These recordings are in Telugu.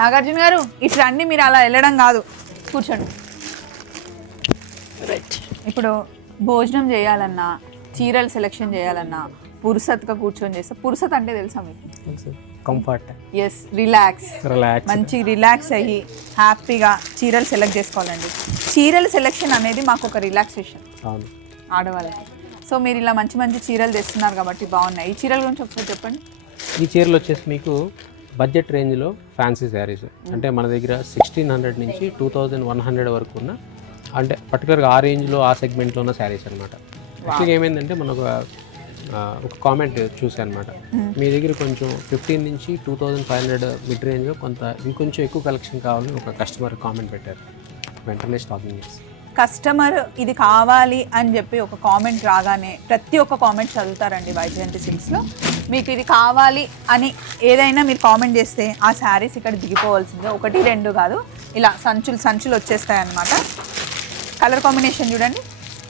నాగార్జున గారు ఇట్లా అన్ని మీరు అలా వెళ్ళడం కాదు, కూర్చోండి. రైట్. ఇప్పుడు భోజనం చేయాలన్నా, చీరలు సెలెక్షన్ చేయాలన్నా పురుసత్గా కూర్చొని చేస్తే, పురుసత్ అంటే తెలుసా మీకు? కంఫర్ట్. Yes, relax. రిలాక్స్. మంచి రిలాక్స్ అయ్యి హ్యాపీగా చీరలు సెలెక్ట్ చేసుకోవాలండి. చీరల సెలెక్షన్ అనేది మాకు ఒక రిలాక్సేషన్ అవును ఆడవాళ్ళకి. సో మీరు ఇలా మంచి మంచి చీరలు తెస్తున్నారు కాబట్టి బాగున్నాయి. ఈ చీరల గురించి ఒకసారి చెప్పండి. ఈ చీరలు వచ్చేసి మీకు బడ్జెట్ రేంజ్లో ఫ్యాన్సీ శారీస్, అంటే మన దగ్గర 1600 నుంచి 2100 వరకు ఉన్న, అంటే పర్టికులర్గా ఆ రేంజ్లో ఆ సెగ్మెంట్లో ఉన్న శారీస్ అనమాట. యాక్చువల్గా ఏమైందంటే మనకు ఒక కామెంట్ చూసాను అనమాట, మీ దగ్గర కొంచెం 15 నుంచి 2500 మిడ్ రేంజ్లో కొంత ఇంకొంచెం ఎక్కువ కలెక్షన్ కావాలని ఒక కస్టమర్ కామెంట్ పెట్టారు. వెంటనే స్టాకింగ్ చేసి కస్టమర్ ఇది కావాలి అని చెప్పి ఒక కామెంట్ రాగానే ప్రతి ఒక్క కామెంట్ చదువుతారండి వైజయంతి సిల్క్స్లో. మీకు ఇది కావాలి అని ఏదైనా మీరు కామెంట్ చేస్తే ఆ శారీస్ ఇక్కడ దిగిపోవాల్సిందే. 1 2 కాదు, ఇలా సంచులు వచ్చేస్తాయి అన్నమాట. కలర్ కాంబినేషన్ చూడండి,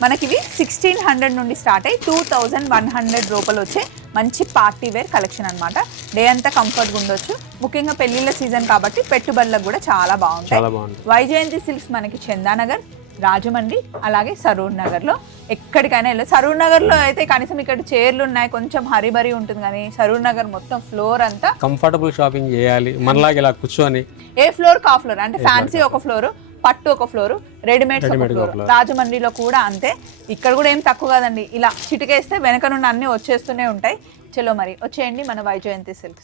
మనకి ఇవి 1600 నుండి స్టార్ట్ అయ్యి 2100 రూపాయలు వచ్చే మంచి పార్టీ వేర్ కలెక్షన్ అనమాట. డే అంతా కంఫర్ట్గా ఉండొచ్చు. ముఖ్యంగా పెళ్ళిళ్ళ సీజన్ కాబట్టి పెట్టుబడులకు కూడా చాలా బాగుంటాయి. వైజయంతి సిల్క్స్ మనకి చందానగర్, రాజమండ్రి, అలాగే సరూర్ నగర్లో ఎక్కడికైనా వెళ్ళదు. సరూర్ నగర్లో అయితే కనీసం ఇక్కడ చైర్లు ఉన్నాయి, కొంచెం హరిబరి ఉంటుంది, కానీ సరూర్ నగర్ మొత్తం ఫ్లోర్ అంతా కంఫర్టబుల్ షాపింగ్ చేయాలి మనలాగా ఇలా కూర్చొని. ఏ ఫ్లోర్ కా ఫ్లోర్, అంటే ఫ్యాన్సీ ఒక ఫ్లోరు, పట్టు ఒక ఫ్లోరు, రెడీమేడ్స్ ఒక ఫ్లోర్. రాజమండ్రిలో కూడా అంతే. ఇక్కడ కూడా ఏం తక్కువ కాదండి, ఇలా చిటికేస్తే వెనక నుండి అన్నీ వచ్చేస్తూనే ఉంటాయి. చలో మరి వచ్చేయండి మన వైజయంతి సిల్క్స్.